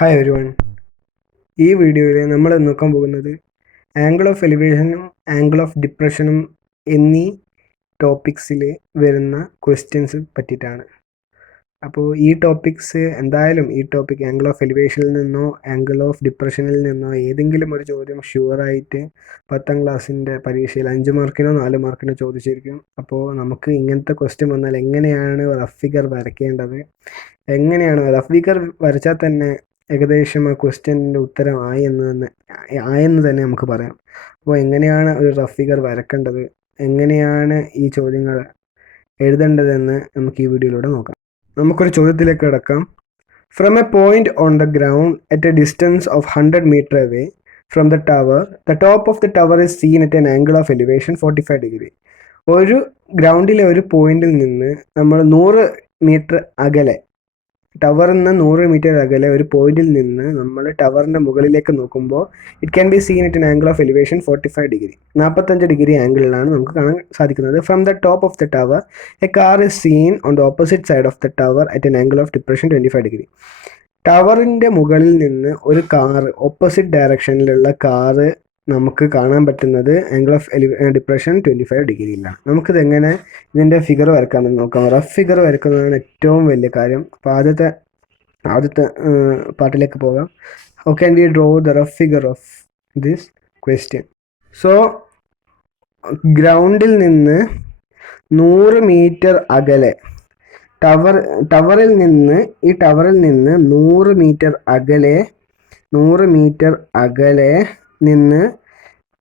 Hi everyone. ഈ വീഡിയോയിൽ നമ്മൾ നോക്കാൻ പോകുന്നത് ആംഗിൾ ഓഫ് എലിവേഷനും ആംഗിൾ ഓഫ് ഡിപ്രഷനും എന്നീ ടോപ്പിക്സിൽ വരുന്ന ക്വസ്റ്റ്യൻസ് പറ്റിയിട്ടാണ്. അപ്പോൾ ഈ ടോപ്പിക്സ് എന്തായാലും ഈ ടോപ്പിക് ആംഗിൾ ഓഫ് എലിവേഷനിൽ നിന്നോ ആംഗിൾ ഓഫ് ഡിപ്രഷനിൽ നിന്നോ ഏതെങ്കിലും ഒരു ചോദ്യം ഷുവറായിട്ട് 10ാം ക്ലാസ്സിൻ്റെ പരീക്ഷയിൽ 5 മാർക്കിനോ 4 മാർക്കിനോ ചോദിച്ചിരിക്കും. അപ്പോൾ നമുക്ക് ഇങ്ങനത്തെ ക്വസ്റ്റ്യൻ വന്നാൽ എങ്ങനെയാണ് റഫ് ഫിഗർ വരയ്ക്കേണ്ടത്, എങ്ങനെയാണ് റഫ് ഫിഗർ വരച്ചാൽ തന്നെ ഏകദേശം ആ ക്വസ്റ്റ്യൻ്റെ ഉത്തരം ആയെന്ന് തന്നെ നമുക്ക് പറയാം. അപ്പോൾ എങ്ങനെയാണ് ഒരു റഫ് ഫിഗർ വരക്കേണ്ടത്, എങ്ങനെയാണ് ഈ ചോദ്യങ്ങൾ എഴുതേണ്ടതെന്ന് നമുക്ക് ഈ വീഡിയോയിലൂടെ നോക്കാം. നമുക്കൊരു ചോദ്യത്തിലേക്ക് കിടക്കാം. From a point on the ground at a distance of 100 metre away from the tower, the top of the tower is seen at an angle of elevation 45 degree. ഒരു ഗ്രൗണ്ടിലെ ഒരു പോയിന്റിൽ നിന്ന് നമ്മൾ 100 മീറ്റർ അകലെ, ടവറിൽ നിന്ന് 100 മീറ്റർ അകലെ ഒരു പോയിന്റിൽ നിന്ന് നമ്മൾ ടവറിൻ്റെ മുകളിലേക്ക് നോക്കുമ്പോൾ it can be seen at an angle of elevation 45 degree, 45 degree ആംഗിളിലാണ് നമുക്ക് കാണാൻ സാധിക്കുന്നത്. From the top of the tower a car is seen on the opposite side of the tower at an angle of depression 25 degree. ടവറിൻ്റെ മുകളിൽ നിന്ന് ഒരു car, opposite ഡയറക്ഷനിലുള്ള car നമുക്ക് കാണാൻ പറ്റുന്നത് ആംഗിൾ ഓഫ് ഡിപ്രഷൻ 25 ഡിഗ്രിയിലാണ്. നമുക്കിത് എങ്ങനെ ഇതിൻ്റെ ഫിഗർ വരക്കാമെന്ന് നോക്കാം. റഫ് ഫിഗർ വരക്കുന്നതാണ് ഏറ്റവും വലിയ കാര്യം. അപ്പോൾ ആദ്യത്തെ പാർട്ടിലേക്ക് പോകാം. How can V draw the rough figure of this question? So ഗ്രൗണ്ടിൽ നിന്ന് 100 മീറ്റർ അകലെ, ടവറിൽ നിന്ന് 100 മീറ്റർ അകലെ നിന്ന്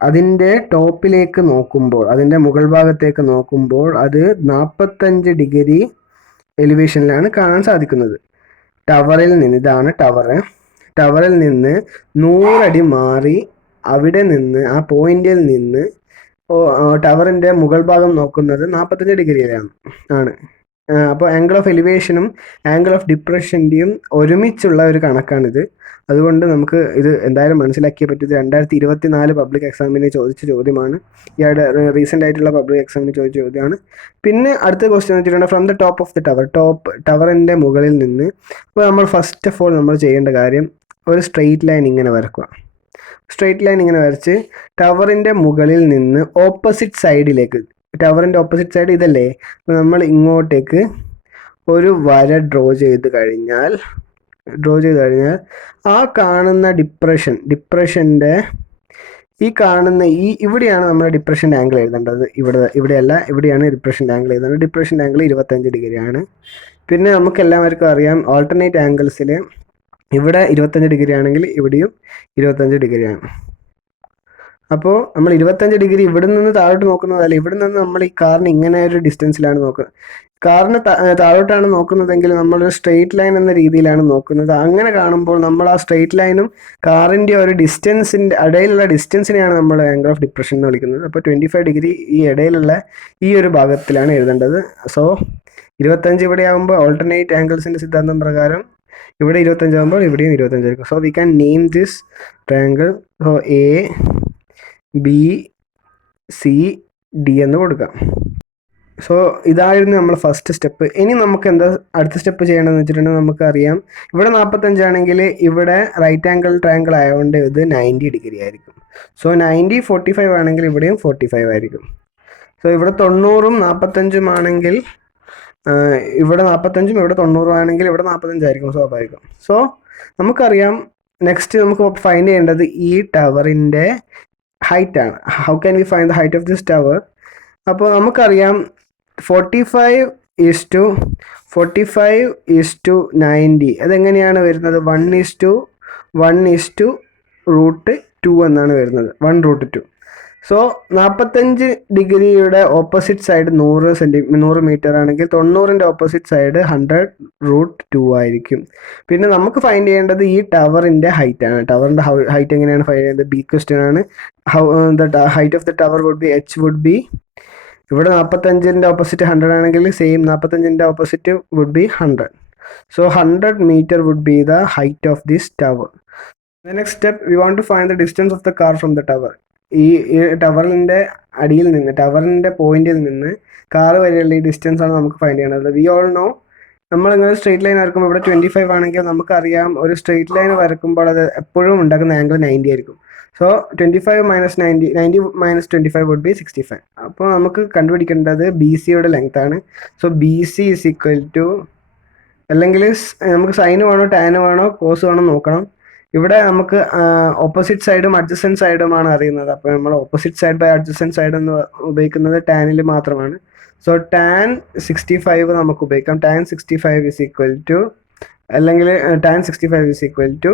അതിൻ്റെ ടോപ്പിലേക്ക് നോക്കുമ്പോൾ, അതിൻ്റെ മുകൾ ഭാഗത്തേക്ക് നോക്കുമ്പോൾ അത് 45 ഡിഗ്രി എലിവേഷനിലാണ് കാണാൻ സാധിക്കുന്നത്. ടവറിൽ നിന്ന്, ഇതാണ് ടവറിൽ നിന്ന് 100 അടി മാറി അവിടെ നിന്ന്, ആ പോയിന്റിൽ നിന്ന് ടവറിൻ്റെ മുകൾ ഭാഗം നോക്കുന്നത് 45 ഡിഗ്രിയിലാണ്. അപ്പോൾ ആംഗിൾ ഓഫ് എലിവേഷനും ആംഗിൾ ഓഫ് ഡിപ്രഷൻ്റെയും ഒരുമിച്ചുള്ള ഒരു കണക്കാണിത്. അതുകൊണ്ട് നമുക്ക് ഇത് എന്തായാലും മനസ്സിലാക്കിയേ പറ്റൂ. ഇത് 2024 പബ്ലിക് എക്സാമിന് ചോദിച്ച ചോദ്യമാണ്. ഇയാളുടെ റീസെൻ്റ് ആയിട്ടുള്ള പബ്ലിക് എക്സാമിന് ചോദിച്ച ചോദ്യമാണ്. പിന്നെ അടുത്ത ക്വസ്റ്റ്യൻ എന്ന് വെച്ചിട്ടുണ്ടെങ്കിൽ from the top of the ടവറിൻ്റെ മുകളിൽ നിന്ന്. അപ്പോൾ നമ്മൾ ഫസ്റ്റ് ഓഫ് ഓൾ നമ്മൾ ചെയ്യേണ്ട കാര്യം ഒരു സ്ട്രെയിറ്റ് ലൈൻ ഇങ്ങനെ വരക്കുക. സ്ട്രെയിറ്റ് ലൈൻ ഇങ്ങനെ വരച്ച് ടവറിൻ്റെ മുകളിൽ നിന്ന് ഓപ്പോസിറ്റ് സൈഡിലേക്ക്, ടവറിൻ്റെ ഓപ്പോസിറ്റ് സൈഡ് ഇതല്ലേ, അപ്പോൾ നമ്മൾ ഇങ്ങോട്ടേക്ക് ഒരു വര ഡ്രോ ചെയ്ത് കഴിഞ്ഞാൽ ആ കാണുന്ന ഡിപ്രഷൻ്റെ ഇവിടെയാണ് നമ്മൾ ഡിപ്രഷൻ്റെ ആംഗിൾ എഴുതേണ്ടത്. ഇവിടെയല്ല, ഇവിടെയാണ് ഡിപ്രഷൻ്റെ ആംഗിൾ എഴുതേണ്ടത്. ഡിപ്രഷൻ്റെ ആംഗിൾ 25 ഡിഗ്രിയാണ്. പിന്നെ നമുക്ക് എല്ലാവർക്കും അറിയാം ഓൾട്ടർനേറ്റ് ആംഗിൾസിൽ ഇവിടെ 25 ഡിഗ്രി ആണെങ്കിൽ ഇവിടെയും 25 ഡിഗ്രിയാണ്. അപ്പോൾ നമ്മൾ 25 ഡിഗ്രി ഇവിടെ നിന്ന് താഴോട്ട് നോക്കുന്നതല്ല, ഇവിടെ നിന്ന് നമ്മൾ ഈ കാറിന് ഇങ്ങനെ ഒരു ഡിസ്റ്റൻസിലാണ് നോക്കുന്നത്. കാറിന് താഴോട്ടാണ് നോക്കുന്നതെങ്കിൽ നമ്മൾ സ്ട്രെയിറ്റ് ലൈൻ എന്ന രീതിയിലാണ് നോക്കുന്നത്. അങ്ങനെ കാണുമ്പോൾ നമ്മൾ ആ സ്ട്രെയിറ്റ് ലൈനും കാറിൻ്റെ ഒരു ഡിസ്റ്റൻസിൻ്റെ ഇടയിലുള്ള ഡിസ്റ്റൻസിനെയാണ് നമ്മൾ ആംഗിൾ ഓഫ് ഡിപ്രഷൻ എന്ന് വിളിക്കുന്നത്. അപ്പോൾ 25 ഡിഗ്രി ഈ ഇടയിലുള്ള ഈ ഒരു ഭാഗത്തിലാണ് എഴുതേണ്ടത്. സോ 25 ഇവിടെ ആകുമ്പോൾ ഓൾട്ടർനേറ്റ് ആംഗിൾസിൻ്റെ സിദ്ധാന്തം പ്രകാരം ഇവിടെ 25 ആകുമ്പോൾ ഇവിടെയും 25 ആയിരിക്കും. So we can name this triangle. So ABCD എന്ന് കൊടുക്കാം. സോ ഇതായിരുന്നു നമ്മൾ ഫസ്റ്റ് സ്റ്റെപ്പ്. ഇനി നമുക്ക് എന്താ അടുത്ത സ്റ്റെപ്പ് ചെയ്യേണ്ടതെന്ന് വെച്ചിട്ടുണ്ടെങ്കിൽ നമുക്കറിയാം ഇവിടെ 45 ആണെങ്കിൽ ഇവിടെ റൈറ്റ് ആംഗിൾ ട്രയാങ്കിൾ ആയതുകൊണ്ട് ഇത് 90 ഡിഗ്രി ആയിരിക്കും. സോ 90 45 ആണെങ്കിൽ ഇവിടെയും 45 ആയിരിക്കും. സോ ഇവിടെ 90ഉം 45ഉം ആണെങ്കിൽ ഇവിടെ 45ഉം ഇവിടെ 90ഉം ആണെങ്കിൽ ഇവിടെ 45 ആയിരിക്കും സ്വാഭാവികം. സോ നമുക്കറിയാം നെക്സ്റ്റ് നമുക്ക് ഫൈൻഡ് ചെയ്യേണ്ടത് ഈ ടവറിൻ്റെ ഹൈറ്റ് ആണ്. How can we find the height of this tower? അപ്പോൾ നമുക്കറിയാം 45:90. അതെങ്ങനെയാണ് വരുന്നത്? 1:1/√2 എന്നാണ് വരുന്നത്. 1/√2. സോ 45 ഡിഗ്രിയുടെ ഓപ്പോസിറ്റ് സൈഡ് 100 മീറ്റർ ആണെങ്കിൽ 90ൻ്റെ ഓപ്പോസിറ്റ് സൈഡ് 100√2 ആയിരിക്കും. പിന്നെ നമുക്ക് ഫൈൻഡ് ചെയ്യേണ്ടത് ഈ ടവറിൻ്റെ ഹൈറ്റ് ആണ്. ടവറിൻ്റെ ഹൈറ്റ് എങ്ങനെയാണ് ഫൈൻഡ് ചെയ്യുന്നത്? ബി ക്വസ്റ്റ്യൻ ആണ്. The height of the tower would be would be, ഇവിടെ 45ൻ്റെ ഓപ്പോസിറ്റ് 100 ആണെങ്കിൽ സെയിം 45ൻ്റെ opposite would be 100. So 100 metre would be the height of this tower. The next step, we want to find the distance of the car from the tower. ഈ ടവറിൻ്റെ അടിയിൽ നിന്ന്, ടവറിൻ്റെ പോയിന്റിൽ നിന്ന് കാറ് വരെയുള്ള ഈ ഡിസ്റ്റൻസ് ആണ് നമുക്ക് ഫൈൻഡ് ചെയ്യേണ്ടത്. വി ഓൾ നോ നമ്മളിങ്ങനെ സ്ട്രെയിറ്റ് ലൈൻ വരക്കുമ്പോൾ ഇവിടെ 25 ആണെങ്കിൽ നമുക്കറിയാം ഒരു സ്ട്രെയിറ്റ് ലൈൻ വരക്കുമ്പോൾ അത് എപ്പോഴും ഉണ്ടാക്കുന്ന ആംഗിൾ 90 ആയിരിക്കും. So 25 minus 90 minus 25 would be 65. അപ്പോൾ നമുക്ക് കണ്ടുപിടിക്കേണ്ടത് ബി സിയുടെ ലെങ്ത് ആണ്. So B C is equal to, അല്ലെങ്കിൽ നമുക്ക് സൈന് വേണോ ടാന് വേണോ കോസ് വേണോ നോക്കണം. ഇവിടെ നമുക്ക് ഓപ്പോസിറ്റ് സൈഡും അഡ്ജസൻറ്റ് സൈഡുമാണ് അറിയുന്നത്. അപ്പോൾ നമ്മൾ opposite side by adjacent side എന്ന് ഉപയോഗിക്കുന്നത് ടാനിൽ മാത്രമാണ്. സോ ടാൻ 65 നമുക്ക് ഉപയോഗിക്കാം. ടാൻ 65 ഇസ് ഈക്വൽ ടു, അല്ലെങ്കിൽ tan 65 is equal to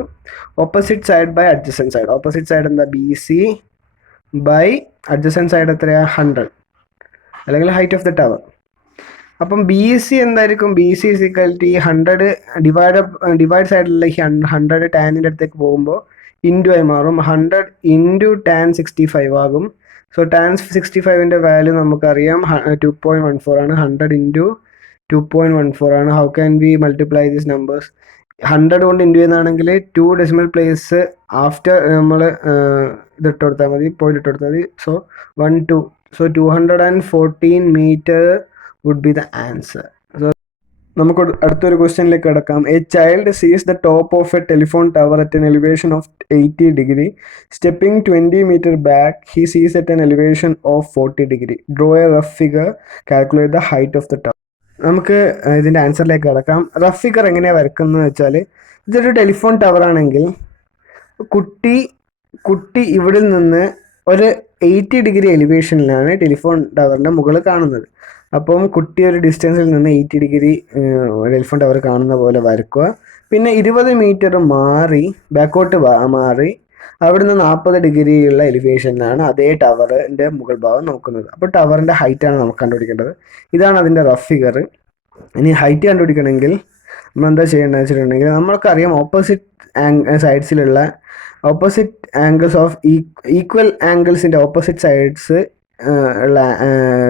opposite side by adjacent side. Opposite side എന്താ, B C by adjacent side എത്രയാണ്, 100, അല്ലെങ്കിൽ ഹൈറ്റ് ഓഫ് ദ ടവർ. അപ്പം ബി സി എന്തായിരിക്കും, B C is equal to ഈ 100 divide സൈഡിലുള്ള ഈ 100 ടാനിൻ്റെ അടുത്തേക്ക് പോകുമ്പോൾ ഇൻറ്റു ആയി മാറും. 100 ഇൻറ്റു ടാൻ 65 ആകും. സോ ടാൻ 65ൻ്റെ വാല്യൂ നമുക്കറിയാം 2.14 ആണ്. 100 ഇൻറ്റു 2.14 ആണ്. How can we multiply these numbers? 100 കൊണ്ട് ഇൻറ്റു ചെയ്യുന്നതാണെങ്കിൽ 2 ഡെസിമൽ പ്ലേസ് ആഫ്റ്റർ നമ്മൾ ഇതിട്ട് കൊടുത്താൽ മതി, പോയിന്റ് ഇട്ട് കൊടുത്താൽ മതി. So 1 2, so 214 metre would be the answer. So നമുക്ക് അടുത്തൊരു ക്വസ്റ്റ്യനിലേക്ക് കിടക്കാം. A child sees the top of a telephone tower at an elevation of 80 degree. Stepping 20 metre back he sees at an elevation of 40 degree. Draw A rough figure, calculate the height of the tower. നമുക്ക് ഇതിൻ്റെ ആൻസറിലേക്ക് കിടക്കാം. Rough figure എങ്ങനെയാണ് വരക്കുന്നത് വെച്ചാൽ, ഇതൊരു telephone tower ആണെങ്കിൽ കുട്ടി ഇവിടെ നിന്ന് ഒരു 80 ഡിഗ്രി എലിവേഷനിലാണ് ടെലിഫോൺ ടവറിൻ്റെ മുകളിൽ കാണുന്നത്. അപ്പം കുട്ടി ഒരു ഡിസ്റ്റൻസിൽ നിന്ന് 80 ഡിഗ്രി ടെലിഫോൺ ടവർ കാണുന്ന പോലെ വരക്കുക. പിന്നെ 20 മീറ്റർ മാറി ബാക്കോട്ട് മാറി അവിടുന്ന് 40 ഡിഗ്രിയുള്ള എലിവേഷനിലാണ് അതേ ടവറിൻ്റെ മുകൾ ഭാഗം നോക്കുന്നത്. അപ്പോൾ ടവറിൻ്റെ ഹൈറ്റാണ് നമുക്ക് കണ്ടുപിടിക്കേണ്ടത്. ഇതാണ് അതിൻ്റെ റഫ് ഫിഗർ. ഇനി ഹൈറ്റ് കണ്ടുപിടിക്കണമെങ്കിൽ നമ്മൾ എന്താ ചെയ്യേണ്ടതെന്ന് വെച്ചിട്ടുണ്ടെങ്കിൽ, നമ്മൾക്കറിയാം ഓപ്പോസിറ്റ് സൈഡ്സിലുള്ള ഓപ്പോസിറ്റ് ആംഗിൾസ് ഓഫ് ഈക്വൽ ആംഗിൾസിൻ്റെ ഓപ്പോസിറ്റ് ഉള്ള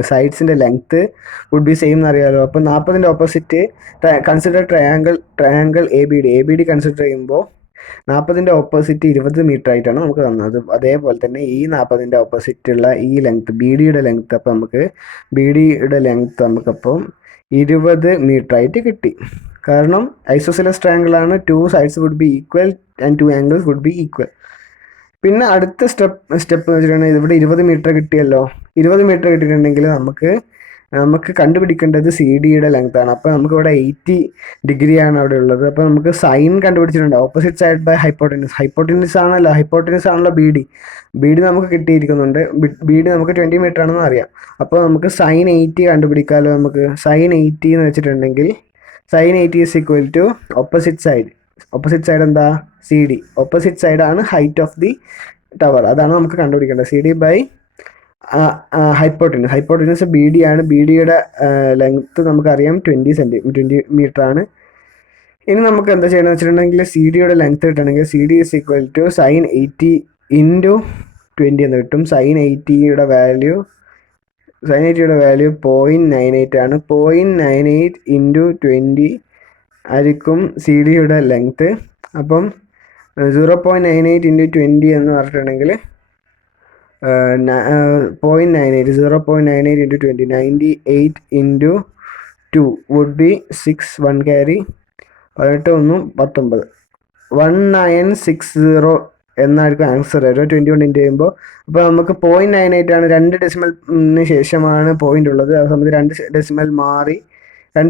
സൈഡ്സിൻ്റെ ലെങ്ത്ത് വുഡ് ബി സെയിം എന്നറിയാമല്ലോ. അപ്പോൾ 40ൻ്റെ opposite consider triangle A B D consider ചെയ്യുമ്പോൾ 40ൻ്റെ ഓപ്പോസിറ്റ് 20 മീറ്റർ ആയിട്ടാണ് നമുക്ക് തന്നത്. അതേപോലെ തന്നെ ഈ 40ൻ്റെ ഓപ്പോസിറ്റുള്ള ഈ ലെങ്ത്ത് ബി ഡിയുടെ ലെങ്ത്ത്, അപ്പോൾ നമുക്ക് ബി ഡിയുടെ ലെങ്ത്ത് നമുക്കപ്പം 20 മീറ്റർ ആയിട്ട് കിട്ടി. കാരണം ഐസോസിലസ് ട്രയാങ്കിളാണ്, 2 sides would be equal and 2 angles would be equal. പിന്നെ അടുത്ത സ്റ്റെപ്പ് എന്ന് വെച്ചിട്ടുണ്ടെങ്കിൽ ഇവിടെ 20 മീറ്റർ കിട്ടിയല്ലോ. 20 മീറ്റർ കിട്ടിയിട്ടുണ്ടെങ്കിൽ നമുക്ക് കണ്ടുപിടിക്കേണ്ടത് സി ഡിയുടെ ലെങ്ത് ആണ്. അപ്പോൾ നമുക്ക് ഇവിടെ 80 ഡിഗ്രിയാണ് അവിടെ ഉള്ളത്. അപ്പോൾ നമുക്ക് സൈൻ കണ്ടുപിടിച്ചിട്ടുണ്ട്. ഓപ്പോസിറ്റ് സൈഡ് ബൈ ഹൈപ്പോട്ടിനിസ് ആണല്ലോ ബി ഡി നമുക്ക് കിട്ടിയിരിക്കുന്നുണ്ട്. ബി ഡി നമുക്ക് 20 മീറ്റർ ആണെന്ന് അറിയാം. അപ്പോൾ നമുക്ക് സൈൻ 80 കണ്ടുപിടിക്കാമല്ലോ. നമുക്ക് സൈൻ 80 എന്ന് വെച്ചിട്ടുണ്ടെങ്കിൽ sine 80 is equal to opposite side എന്താ, സി ഡി. ഓപ്പോസിറ്റ് സൈഡാണ് ഹൈറ്റ് ഓഫ് ദി ടവർ, അതാണ് നമുക്ക് കണ്ടുപിടിക്കേണ്ടത്. C D by hypotenuse B D ആണ്. ബി ഡിയുടെ ലെങ്ത്ത് നമുക്കറിയാം 20 മീറ്റർ ആണ്. ഇനി നമുക്ക് എന്താ ചെയ്യണമെന്ന് വെച്ചിട്ടുണ്ടെങ്കിൽ, സി ഡിയുടെ ലെങ്ത്ത് കിട്ടണമെങ്കിൽ C D is equal to sine 80 into 20 എന്ന് കിട്ടും. സൈൻ 80യുടെ വാല്യൂ 0.98 ആണ്. 0.98 ഇൻറ്റു 20 ആയിരിക്കും സി ഡിയുടെ ലെങ്ത്ത്. അപ്പം 0.98 ഇൻറ്റു 20 എന്ന് പറഞ്ഞിട്ടുണ്ടെങ്കിൽ 0.98 into 20 98 into 2 would be 6 1 carry 18 1 19 1960 എന്നായിരിക്കും ആൻസർ വരിക 20 കൊണ്ട് ഇൻറ്റു ചെയ്യുമ്പോൾ. അപ്പോൾ നമുക്ക് 0.98 ആണ്. 2 ഡെസിമലിന് ശേഷമാണ് പോയിന്റ് ഉള്ളത്. ആ സമയത്ത് 2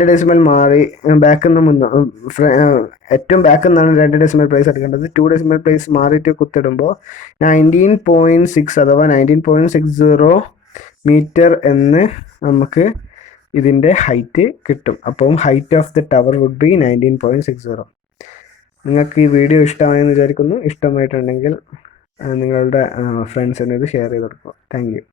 ഡെസിമൽ മാറി ബാക്കിൽ നിന്ന് ഏറ്റവും ബാക്കിൽ നിന്നാണ് 2 ഡെസിമൽ പ്ലേസ് എടുക്കേണ്ടത്. 2 ഡെസിമൽ പ്ലേസ് മാറിയിട്ട് കുത്തിടുമ്പോൾ 19.6 അഥവാ 19.60 മീറ്റർ എന്ന് നമുക്ക് ഇതിൻ്റെ ഹൈറ്റ് കിട്ടും. അപ്പം height of the tower would be 19.60. നിങ്ങൾക്ക് ഈ വീഡിയോ ഇഷ്ടമായെന്ന് വിചാരിക്കുന്നു. ഇഷ്ടമായിട്ടുണ്ടെങ്കിൽ നിങ്ങളുടെ ഫ്രണ്ട്സിന് ഇത് ഷെയർ ചെയ്ത് കൊടുക്കുക. Thank you.